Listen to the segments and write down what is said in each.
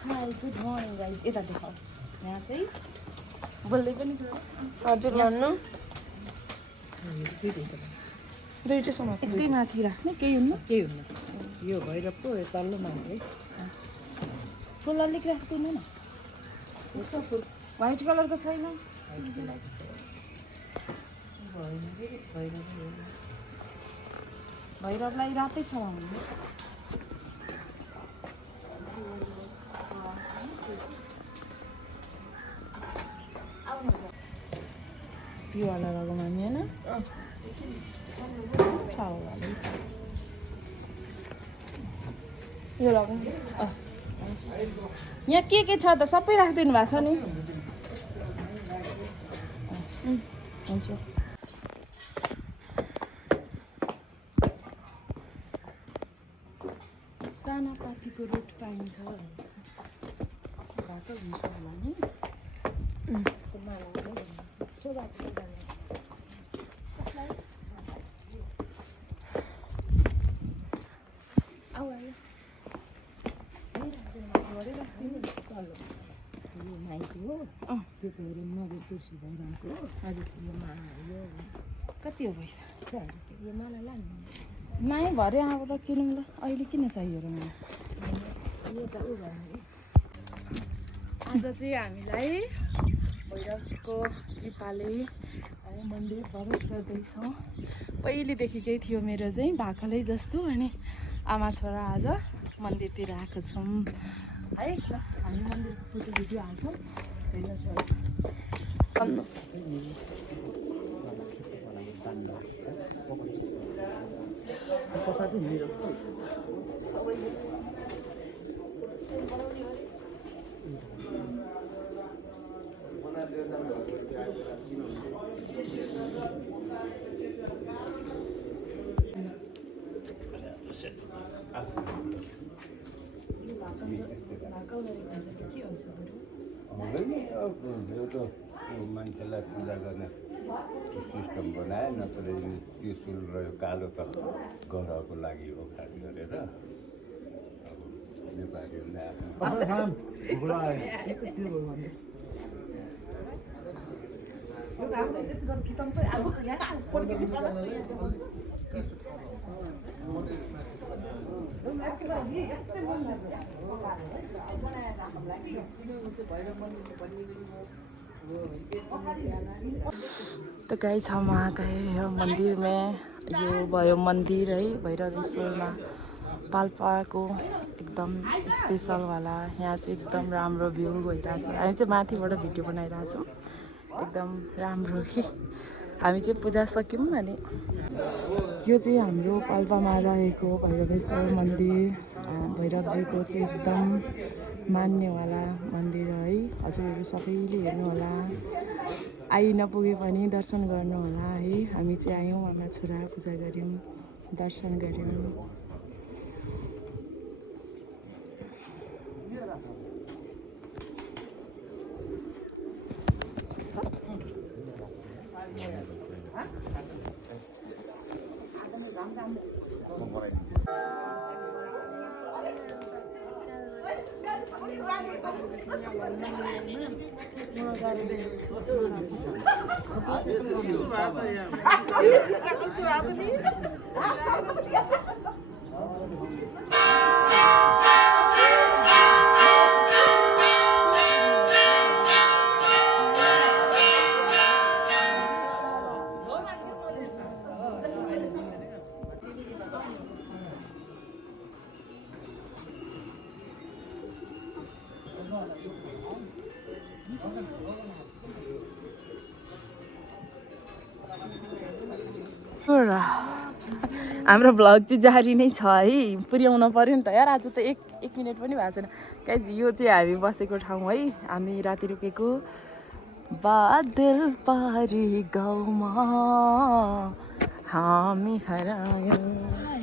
High good morning guys यता देखाऊ यहाँ चाहिँ बोल्दै पनि हजुर भन्नु दुईटैसम्म यसकै माथि राख्ने केही हुन्न केही हुन्न यो भैरवको तल्लो माथि है फुल अलिक राख्दिनु न व्हाइट कलरको छैन भैरवलाई रातै चलाउनु यो वाला लगाउनु नि होइन यो लगाउनु यहाँ के छ त सबै राखिदिनु भएको छ नि हुन्छ सानो पातीको रोट पाइन्छ बाटो हुन्छ होला नि माइती हो त्यो भैरव नगर तुलसी भैरवको हजुर यो माला यो कति हो पैसा छ यो माला लानु नाइ भरे आएर किनौँ ल अहिले किन चाहियो र मलाई यो त उ भन्नु आज चाहिँ हामीलाई भैरवको नेपाली मन्दिर प्रवेश गर्दैछौँ पहिलेदेखिकै थियो मेरो चाहिँ भाकलै जस्तो अनि आमा छोरा आज मन्दिरतिर आएको छौँ है ल हामी मन्दिर फोटो भिडियो हाल्छौँ एउटा मान्छेलाई पूजा गर्ने सिस्टम बनाए नत्र त्रिशुल र यो कालो त ग्रहको लागि हो खास गरेर नेपालीहरूले तो गाइस हम आ गए हैं मंदिर में यो भयो मंदिर है भैरवेश्वरमा पाल्पाको एकदम स्पेशल वाला यहाँ चाहिँ एकदम राम्रो भ्यू भइरहेछ हामी चाहिँ माथिबाट भिडियो बनाइरहेछौँ एकदम राम्रो कि हामी चाहिँ पूजा सक्यौँ अनि यो चाहिँ हाम्रो पाल्पामा रहेको भैरवेश्वर मन्दिर भैरवजीको चाहिँ एकदम मान्नेवाला मन्दिर है हजुरहरू सबैले हेर्नु होला आई नपुगे पनि दर्शन गर्नु होला है हामी चाहिँ आयौँ आमा छोरा पूजा गऱ्यौँ दर्शन गऱ्यौँ हाम्रो भ्लग चाहिँ जारी नै छ है पुर्याउन पर्यो नि त यार आज त एक मिनट पनि भएको छैन गाइज यो चाहिँ हामी बसेको ठाउँ है हामी राति रुकेको बादल पारी गाउँमा हामी हरायौँ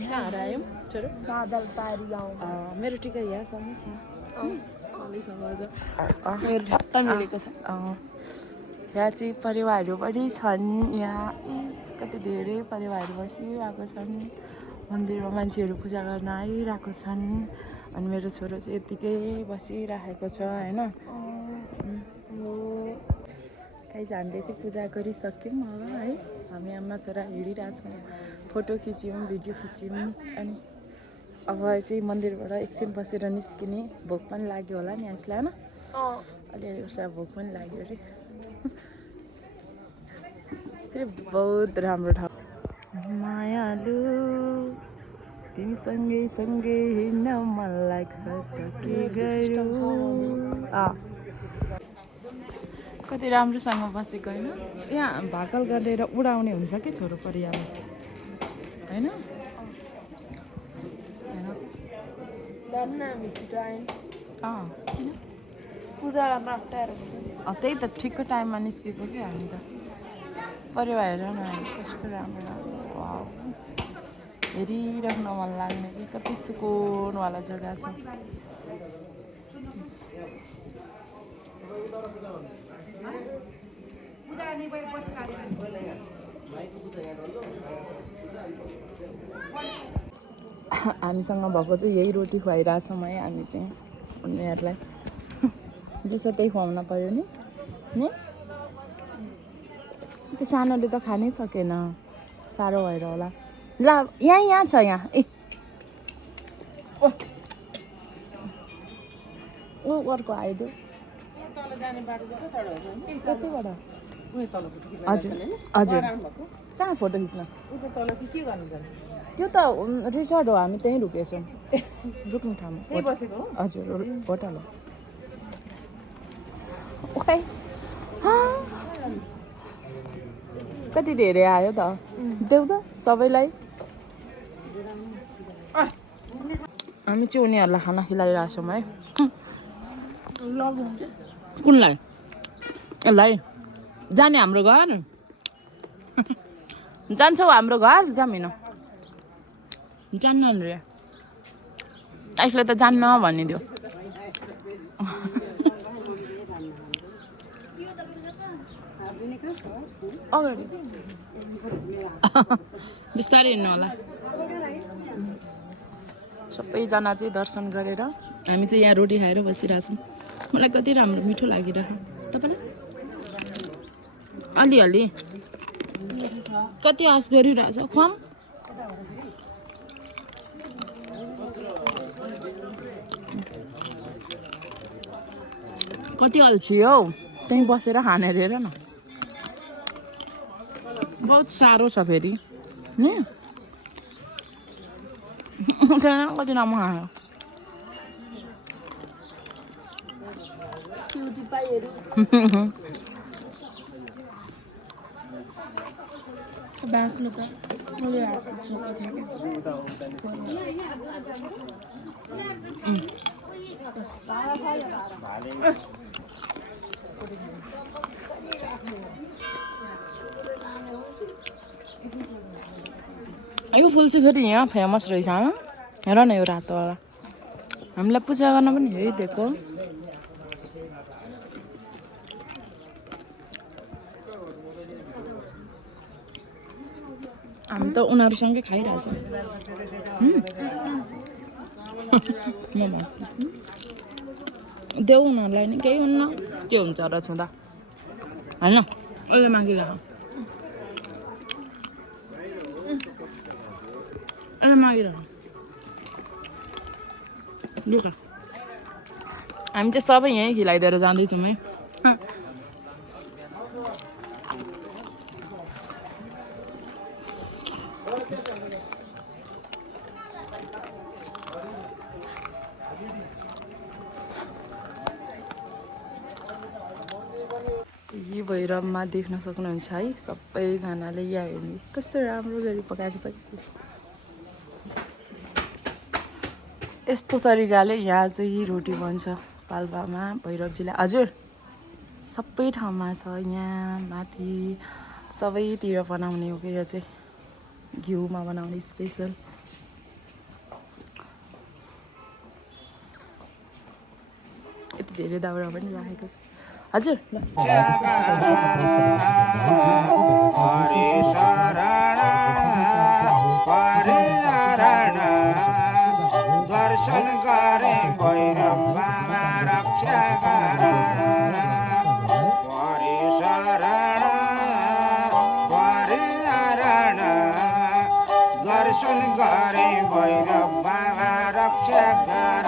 हरायौँ छोरो बादल पारी गाउँमा मेरो टिका यहाँसम्म छ मेरो ठ्याप्प मिलेको छ यहाँ चाहिँ परिवारहरू पनि छन् यहाँ कति धेरै परिवारहरू बसिरहेको छन् मन्दिरमा मान्छेहरू पूजा गर्न आइरहेको छन् अनि मेरो छोरो चाहिँ यतिकै बसिराखेको छ होइन। गाइज हामीले चाहिँ पूजा गरिसक्यौँ अब है। हामी आमा छोरा हिँडिरहेछौँ, फोटो खिच्यौँ, भिडियो खिच्यौँ। अनि अब चाहिँ मन्दिरबाट एकछिन बसेर निस्किने। भोक पनि लाग्यो होला नि यसलाई होइन, अलिअलि उसलाई भोक पनि लाग्यो अरे। फेरि बहुत राम्रो ठाउँ। मायालु तिमी सँगै सँगै हिँड्न मन लाग्छ त के गरौँ। कति राम्रोसँग बसेको होइन। यहाँ भाकल गरेर उडाउने हुन्छ कि छोरो परिवार होइन। हामी छिटो आयौँ, किन पूजालाई माफ्टाएर त्यही त ठिकको टाइममा निस्केको कि हामी त। परिवार हेर न कस्तो राम्रो राम्रो। वाउ, हेरिराख्न मन लाग्ने कि कति सुकुनवाला जग्गा छ। हामीसँग भएको चाहिँ यही रोटी खुवाइरहेछौँ है हामी चाहिँ उनीहरूलाई। दिउँसो त्यही खुवाउन पऱ्यो नि। त्यो सानोले त खानै सकेन, साह्रो भएर होला। ल यहाँ छ यहाँ। ए ऊ अर्को आइदियो कतिबाट। हजुर हजुर, कहाँ फोटो खिच्न? त्यो त रिसोर्ट हो, हामी त्यहीँ रुकेछौँ। रुक्ने ठाउँमा हजुर होटल हो। ओके कति धेरै आयो त, देऊ त सबैलाई। हामी चाहिँ उनीहरूलाई खाना खिलाइरहेछौँ है। कुनलाई? यसलाई जाने हाम्रो घर जान्छौ हाम्रो घर जामिन जान्न रे। यसले त जान्न भनिदियो। अगाडि बिस्तारै हिँड्नु होला। सबैजना चाहिँ दर्शन गरेर हामी चाहिँ यहाँ रोटी खाएर बसिरहेछौँ। मलाई कति राम्रो मिठो लागिरहेको। तपाईँलाई अलिअलि कति आश गरिरहेछ खुवाम। कति अल्छी हौ त्यहीँ बसेर खाने हेर न। बहुत साह्रो छ फेरि नि। कति राम्रो खायो। बाँच्नु त मैले हात छोएको थिएँ यो फुल चाहिँ फेरि यहाँ फेमस रहेछ हेर न। यो रातोवाला हामीलाई पूजा गर्न पनि यही दिएको। हामी त उनीहरूसँगै खाइरहेछौँ। देऊ उनीहरूलाई नि केही हुन्न, के हुन्छ र छुँदा होइन। अहिले मागिरह मागिरह लुका। हामी चाहिँ सबै यहीँ खिलाइदिएर जाँदैछौँ है। यी भैरवमा देख्न सक्नुहुन्छ है सबैजनाले यहाँ हेर्ने कस्तो राम्रो गरी पकाएको छ। यस्तो तरिकाले यहाँ चाहिँ रोटी बन्छ पाल्पामा भैरवजीलाई। हजुर सबै ठाउँमा छ, यहाँ माथि सबैतिर बनाउने हो कि यो चाहिँ घिउमा बनाउने स्पेसल। यति धेरै दाउरा पनि राखेको छ। हजुर दर्शन करे रक्षा गर परि शरण परिहरण दर्शन गरे भैरव बाबा रक्षा गर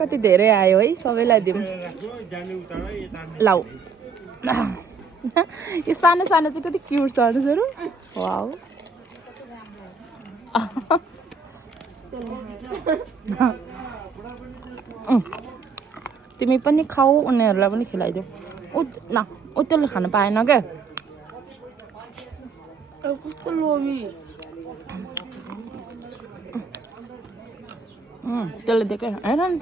कति धेरै आयो है सबैलाई दिउँ लाउ यो सानो सानो चाहिँ कति क्युट छ अनुसार वाउ तिमी पनि खाऊ उनीहरूलाई पनि खिलाइदेऊ न त्यसले खानु पाएन क्या कस्तो लोभी त्यसले दिएको हेर नि